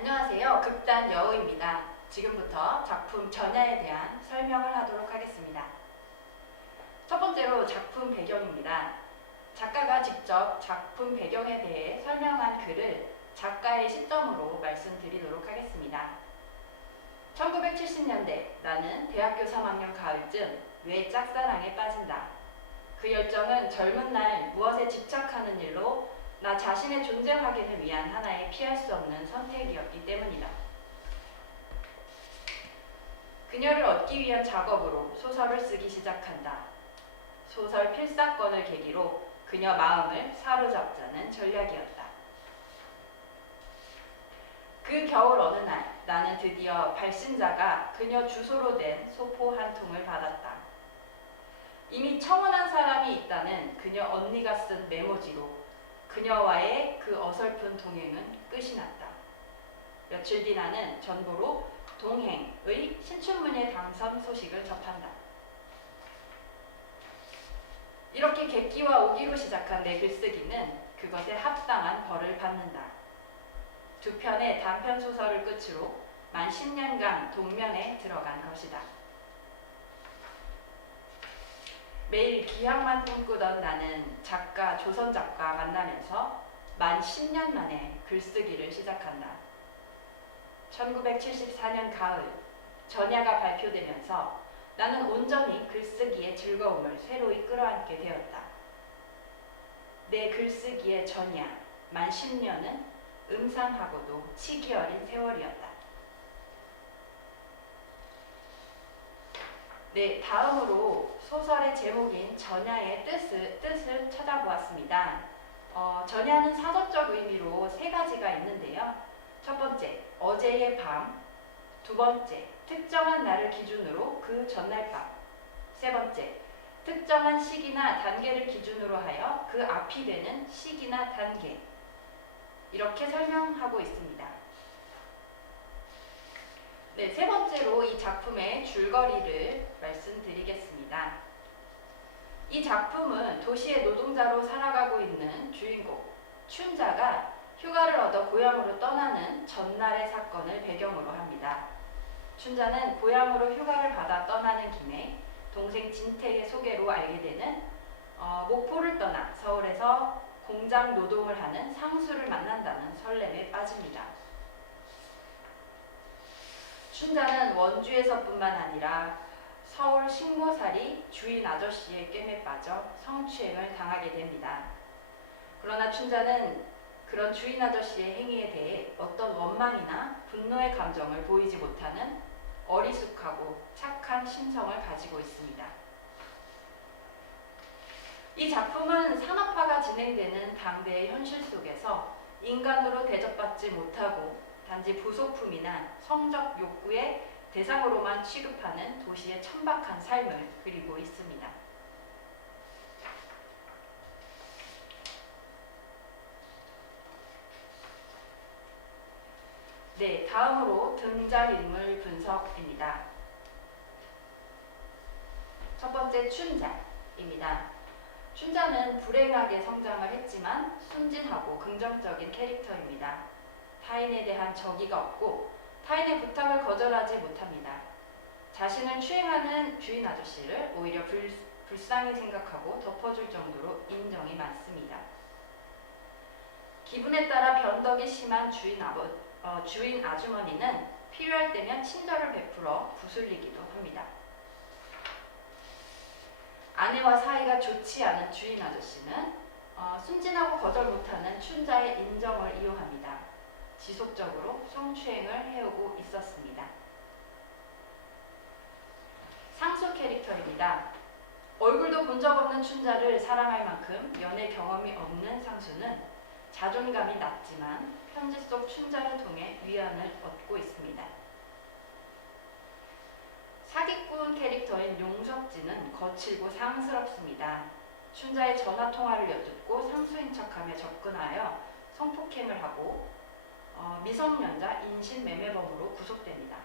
안녕하세요. 극단 여우입니다. 지금부터 작품 전야에 대한 설명을 하도록 하겠습니다. 첫 번째로 작품 배경입니다. 작가가 직접 작품 배경에 대해 설명한 글을 작가의 시점으로 말씀드리도록 하겠습니다. 1970년대 나는 대학교 3학년 가을쯤 왜 짝사랑에 빠진다. 그 열정은 젊은 날 무엇에 집착하는 일로 나 자신의 존재 확인을 위한 하나의 피할 수 없는 선택이었기 때문이다. 그녀를 얻기 위한 작업으로 소설을 쓰기 시작한다. 소설 필사건을 계기로 그녀 마음을 사로잡자는 전략이었다. 그 겨울 어느 날 나는 드디어 발신자가 그녀 주소로 된 소포 한 통을 받았다. 이미 청혼한 사람이 있다는 그녀 언니가 쓴 메모지로 그녀와의 그 어설픈 동행은 끝이 났다. 며칠 뒤 나는 전보로 동행의 신춘문예 당선 소식을 접한다. 이렇게 객기와 오기로 시작한 내 글쓰기는 그것에 합당한 벌을 받는다. 두 편의 단편 소설을 끝으로 만 10년간 동면에 들어간 것이다. 매일 기약만 꿈꾸던 나는 작가, 조선 작가 만나면서 만 10년 만에 글쓰기를 시작한다. 1974년 가을, 전야가 발표되면서 나는 온전히 글쓰기의 즐거움을 새로이 끌어안게 되었다. 내 글쓰기의 전야, 만 10년은 음산하고도 치기 어린 세월이었다. 네, 다음으로 소설의 제목인 전야의 뜻을, 뜻을 찾아보았습니다. 어, 전야는 사전적 의미로 세 가지가 있는데요. 첫 번째, 어제의 밤. 두 번째, 특정한 날을 기준으로 그 전날 밤. 세 번째, 특정한 시기나 단계를 기준으로 하여 그 앞이 되는 시기나 단계. 이렇게 설명하고 있습니다. 네, 세 번째로 이 작품의 줄거리를 말씀드리겠습니다. 이 작품은 도시의 노동자로 살아가고 있는 주인공 춘자가 휴가를 얻어 고향으로 떠나는 전날의 사건을 배경으로 합니다. 춘자는 고향으로 휴가를 받아 떠나는 김에 동생 진택의 소개로 알게 되는 어, 목포를 떠나 서울에서 공장 노동을 하는 상수를 만난다는 설렘에 빠집니다. 춘자는 원주에서뿐만 아니라 서울 식모살이 주인 아저씨의 꿰매 빠져 성추행을 당하게 됩니다. 그러나 춘자는 그런 주인 아저씨의 행위에 대해 어떤 원망이나 분노의 감정을 보이지 못하는 어리숙하고 착한 심성을 가지고 있습니다. 이 작품은 산업화가 진행되는 당대의 현실 속에서 인간으로 대접받지 못하고 단지 부속품이나 성적 욕구의 대상으로만 취급하는 도시의 천박한 삶을 그리고 있습니다. 네, 다음으로 등장인물 분석입니다. 첫 번째 춘자입니다. 춘자는 불행하게 성장을 했지만 순진하고 긍정적인 캐릭터입니다. 타인에 대한 적의가 없고 타인의 부탁을 거절하지 못합니다. 자신을 추행하는 주인 아저씨를 오히려 불, 불쌍히 생각하고 덮어줄 정도로 인정이 많습니다. 기분에 따라 변덕이 심한 주인, 아버, 어, 주인 아주머니는 필요할 때면 친절을 베풀어 부술리기도 합니다. 아내와 사이가 좋지 않은 주인 아저씨는 어, 순진하고 거절 못하는 춘자의 인정을 이용합니다. 지속적으로 성추행을 해오고 있었습니다. 상수 캐릭터입니다. 얼굴도 본 적 없는 춘자를 사랑할 만큼 연애 경험이 없는 상수는 자존감이 낮지만 편지 속 춘자를 통해 위안을 얻고 있습니다. 사기꾼 캐릭터인 용석지는 거칠고 상스럽습니다. 춘자의 전화 통화를 엿듣고 상수인 척하며 접근하여 성폭행을 하고 어, 미성년자 인신매매범으로 구속됩니다.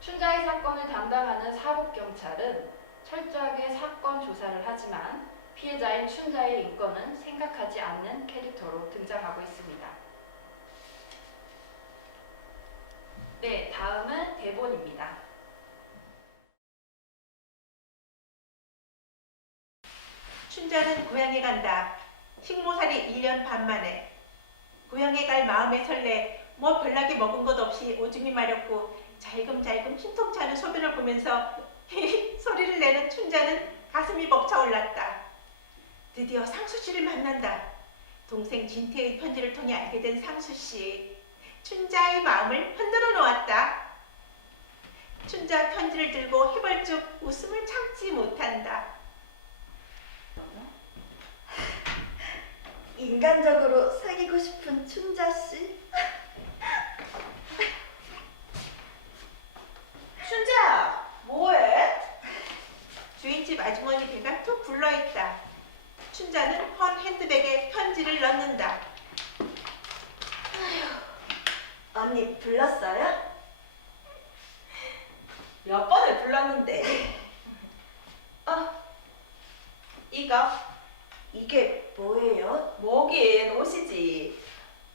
춘자의 사건을 담당하는 사법경찰은 철저하게 사건 조사를 하지만 피해자인 춘자의 인권은 생각하지 않는 캐릭터로 등장하고 있습니다. 네, 다음은 대본입니다. 춘자는 고향에 간다. 식모살이 1년 반 만에. 고향에 갈 마음에 설레 뭐 별나게 먹은 것 없이 오줌이 마렵고 잘금잘금 심통치 않은 소변을 보면서 소리를 내는 춘자는 가슴이 벅차올랐다. 드디어 상수 씨를 만난다. 동생 진태의 편지를 통해 알게 된 상수 씨. 춘자의 마음을 흔들어 놓았다. 춘자 편지를 들고 해벌쭉 웃음을 참지 못한다. 인간적으로 사귀고 싶은 춘자 씨. 춘자, 뭐해? 주인집 아주머니 배가 툭 불러있다. 춘자는 헌 핸드백에 편지를 넣는다. 언니 불렀어요? 몇 번을 불렀는데. 어, 이거 이게 뭐예요? 목인 옷이지.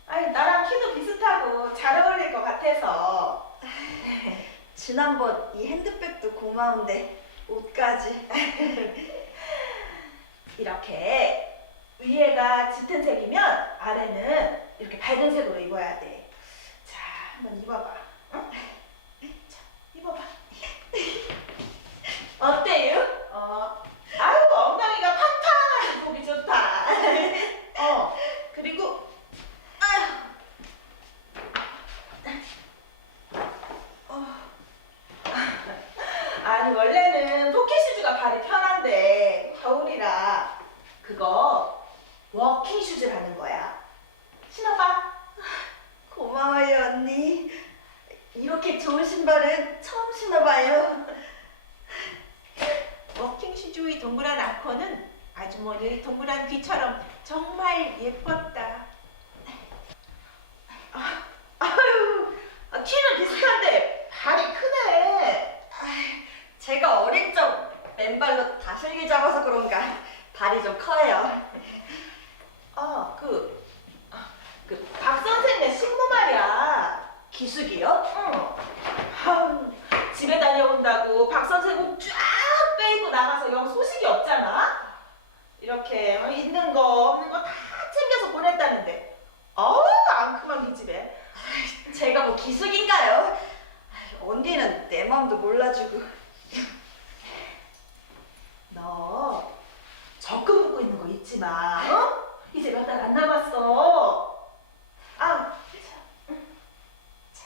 아니 나랑 키도 비슷하고 잘 어울릴 것 같아서. 지난번 이 핸드백도 고마운데 옷까지. 이렇게 위에가 짙은 색이면 아래는 이렇게 밝은 색으로 입어야 돼. 자, 한번 입어봐. 응? 자, 입어봐. 어때요? 어, 아유 엉덩이가 팡팡하니 보기 좋다. 어, 그리고 아유, 어. 아니 원래는 포켓 슈즈가 발이 편한데 겨울이라 그거 워킹 슈즈라는 거야. 신어봐. 고마워요 언니. 이렇게 좋은 신발은 처음 신어봐요. 워킹 슈즈의 동그란 아코는 아주머니의 동그란 귀처럼 정말 예뻤다. 아유, 아, 키는 비슷한데 발이 크네. 제가 어릴 적 맨발로 다슬기 잡아서 그런가 발이 좀 커요. 어, 그, 아, 그, 박 선생네 식모 말이야. 기숙이요? 응. 아유, 집에 다녀온다고 박 선생 옷 쫙 빼입고 나가서 영 소식이 없잖아? 이렇게 어, 있는 거 없는 거 다 챙겨서 보냈다는데. 어우, 앙큼한 이 집에. 제가 뭐 기숙인가요? 언니는 내 마음도 몰라주고. 너 적금 묻고 있는 거 잊지 마. 어? 이제 몇 달 안 남았어. 아, 자, 음. 자,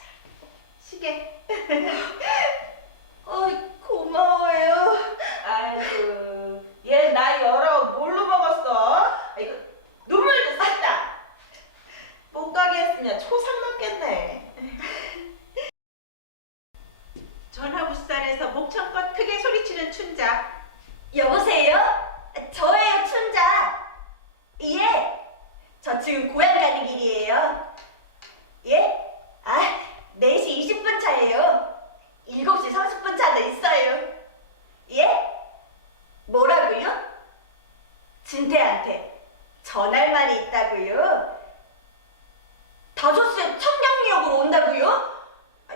시계. 어이 고마워요. 아이고, 얘 나이 열어 뭘로 먹었어? 이거 눈물도 쌌다. 못 가게 했으면 초상 넘겠네. 전화부살에서 목청껏 크게 소리치는 춘자. 여보세요? 저예요 춘자. 예. 저 지금 고향 가는 길이에요. 예? 아, 4시 20분 차예요. 7시 30분 차도 있어요. 예? 뭐라고요? 진태한테 전할 말이 있다고요? 5시에 청량리역으로 온다고요? 아,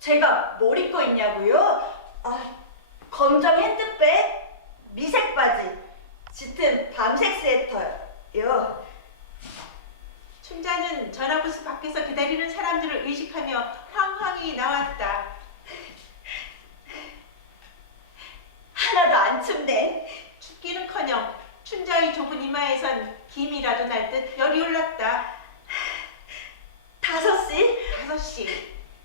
제가 뭘 입고 있냐고요? 아, 검정 핸드백, 미색 바지, 짙은 밤색 스웨터요. 춘자는 전화부스 밖에서 기다리는 사람들을 의식하며 황황히 나왔다. 하나도 안 춥네. 춥기는커녕 춘자의 좁은 이마에선 김이라도 날 듯 열이 올랐다. 다섯 시? 5시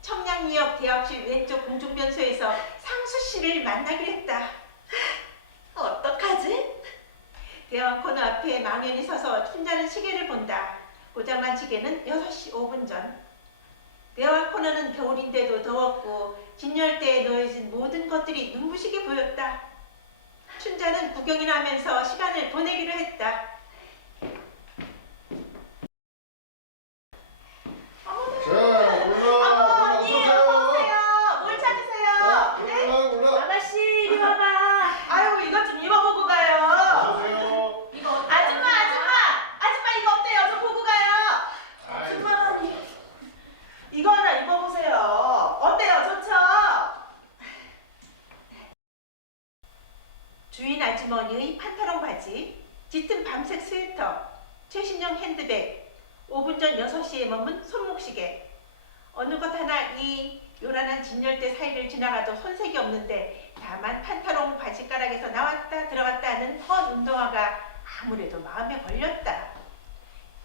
청량리역 대합실 왼쪽 공중변소에서 상수 씨를 만나기로 했다. 어떡하지? 대화 코너 앞에 망연히 서서 춘자는 시계를 본다. 고장난 시계는 6시 5분 전. 대화 코너는 겨울인데도 더웠고 진열대에 놓여진 모든 것들이 눈부시게 보였다. 춘자는 구경이나 하면서 시간을 보내기로 했다. 짙은 밤색 스웨터, 최신형 핸드백, 5분 전 6시에 머문 손목시계. 어느 것 하나 이 요란한 진열대 사이를 지나가도 손색이 없는데 다만 판타롱 바지가락에서 나왔다 들어갔다 하는 헌 운동화가 아무래도 마음에 걸렸다.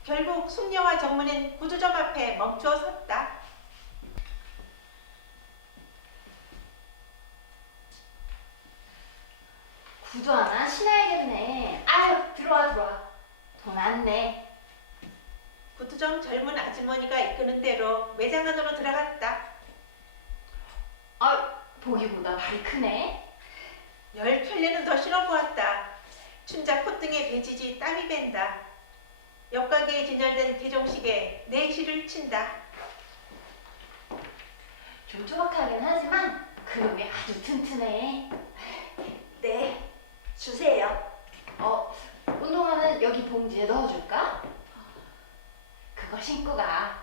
결국 숙녀와 정문인 구두점 앞에 멈춰 섰다. 구두 하나 신어야겠네. 들어와, 들어와. 돈 안 내. 구두점 젊은 아주머니가 이끄는 대로 매장 안으로 들어갔다. 아, 보기보다 발이 크네. 열 켤레는 더 신어보았다. 춘자 콧등에 배지지 땀이 밴다. 옆가게에 진열된 개종식에 내 시를 친다. 좀 조박하긴 하지만 그놈이 아주 튼튼해. 네, 주세요. 봉지에 넣어줄까? 그거 신고 가.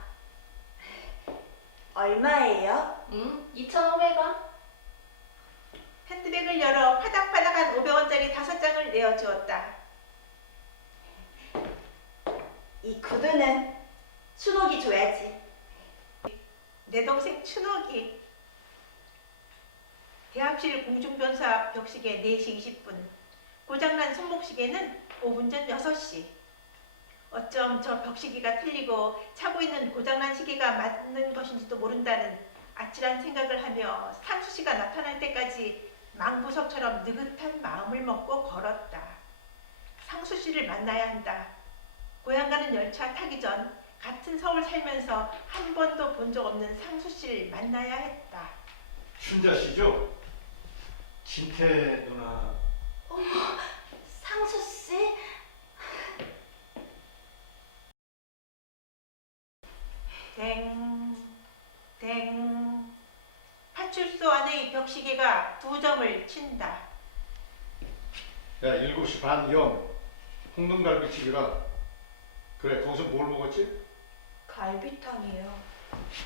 얼마예요? 응? 2,500원? 핸드백을 열어 파닥파닥한 500원짜리 다섯 장을 내어주었다. 이 구두는 추록이 줘야지. 내 동생 춘옥이 대합실 공중변사 벽시계 4시 20분 고장난 손목시계는 5분 전 6시 어쩜 저 벽시계가 틀리고 차고 있는 고장난 시계가 맞는 것인지도 모른다는 아찔한 생각을 하며 상수 씨가 나타날 때까지 망부석처럼 느긋한 마음을 먹고 걸었다. 상수 씨를 만나야 한다. 고향 가는 열차 타기 전 같은 서울 살면서 한 번도 본 적 없는 상수 씨를 만나야 했다. 춘자 씨죠? 진태 누나. 상수 씨? 댕, 댕. 파출소 안의 벽시계가 두 점을 친다. 야, 7시 반 영. 홍등갈비집이라. 그래, 거기서 뭘 먹었지? 갈비탕이요.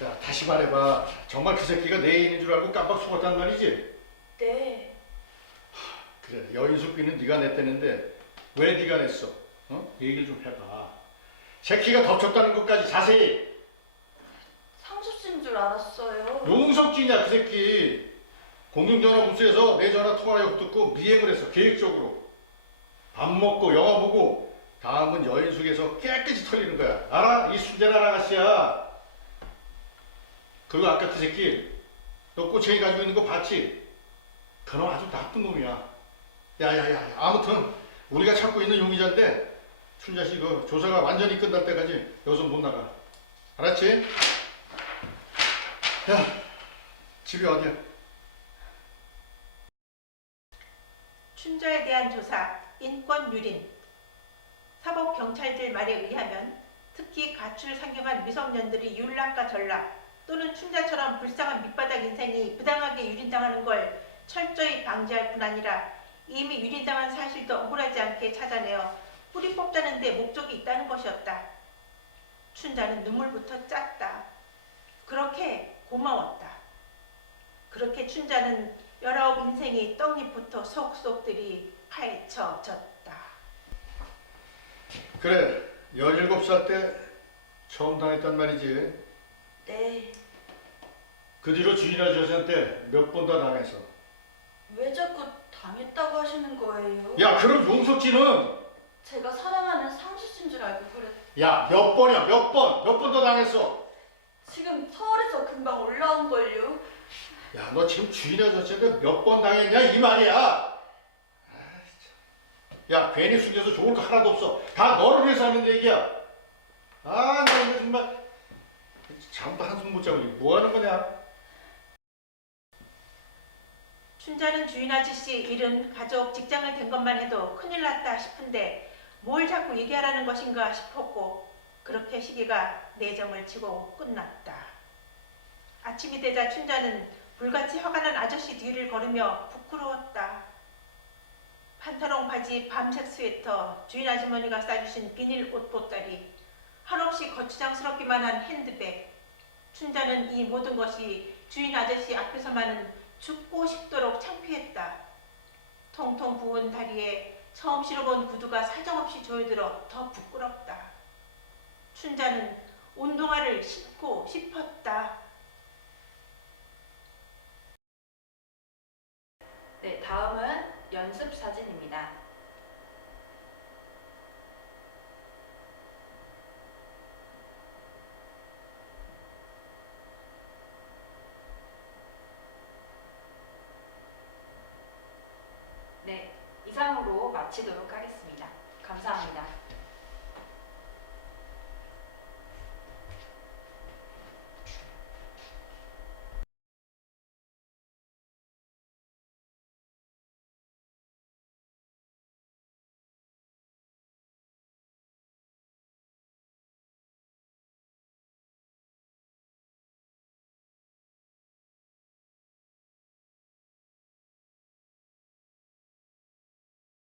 야, 다시 말해봐. 정말 그 새끼가 내 애인인 줄 알고 깜빡 속았단 말이지? 여인숙비는 네가 냈다는데 왜 네가 냈어? 어? 얘기를 좀 해봐. 새끼가 덮쳤다는 것까지 자세히. 상수 씨인 줄 알았어요. 용석진이야, 그 새끼. 공중전화부스에서 내 전화 통화역 듣고 미행을 했어, 계획적으로. 밥 먹고 영화 보고 다음은 여인숙에서 깨끗이 털리는 거야. 알아? 이 순재란 아가씨야. 그리고 아까 그 새끼 너 꼬챙이 가지고 있는 거 봤지? 그놈 아주 나쁜 놈이야. 야야야 아무튼 우리가 찾고 있는 용의자인데 춘자 씨 그 조사가 완전히 끝날 때까지 여기서 못 나가. 알았지? 야 집이 어디야? 춘자에 대한 조사, 인권 유린. 사법 경찰들 말에 의하면 특히 가출 상경한 미성년들이 윤락과 전락 또는 춘자처럼 불쌍한 밑바닥 인생이 부당하게 유린당하는 걸 철저히 방지할 뿐 아니라 이미 유린당한 사실도 억울하지 않게 찾아내어 뿌리 뽑자는 데 목적이 있다는 것이었다. 춘자는 눈물부터 짰다. 그렇게 고마웠다. 그렇게 춘자는 열아홉 인생이 떡잎부터 속속들이 파헤쳐졌다. 그래 17살 때 처음 당했단 말이지. 네. 그 뒤로 주인 아저씨한테 몇 번 더 당했어. 왜 자꾸 당했다고 하시는 거예요? 야 그럼 용석진은 제가 사랑하는 상수 씨인 줄 알고 그랬. 야몇 번이야 몇 번 몇 번 더 당했어. 지금 서울에서 금방 올라온 걸요. 야 너 지금 주인 아저씨한테 몇번 당했냐 이 말이야. 아이, 참. 야 괜히 숙여서 좋을 거 하나도 없어. 다 너를 위해서 하는 얘기야. 아나 이거 정말 잠도 한숨 못 자고 이게 뭐 하는 거냐. 춘자는 주인 아저씨 일은 가족 직장을 댄 것만 해도 큰일 났다 싶은데 뭘 자꾸 얘기하라는 것인가 싶었고 그렇게 시기가 내정을 치고 끝났다. 아침이 되자 춘자는 불같이 화가 난 아저씨 뒤를 걸으며 부끄러웠다. 판타롱 바지 밤색 스웨터, 주인 아주머니가 싸주신 비닐 옷 보따리, 한없이 거추장스럽기만 한 핸드백. 춘자는 이 모든 것이 주인 아저씨 앞에서만은 죽고 싶도록 창피했다. 통통 부은 다리에 처음 실어본 구두가 사정없이 조여들어 더 부끄럽다. 춘자는 운동화를 신고 싶었다. 네, 다음은 연습 사진입니다. 네, 이상으로 마치도록 하겠습니다. 감사합니다.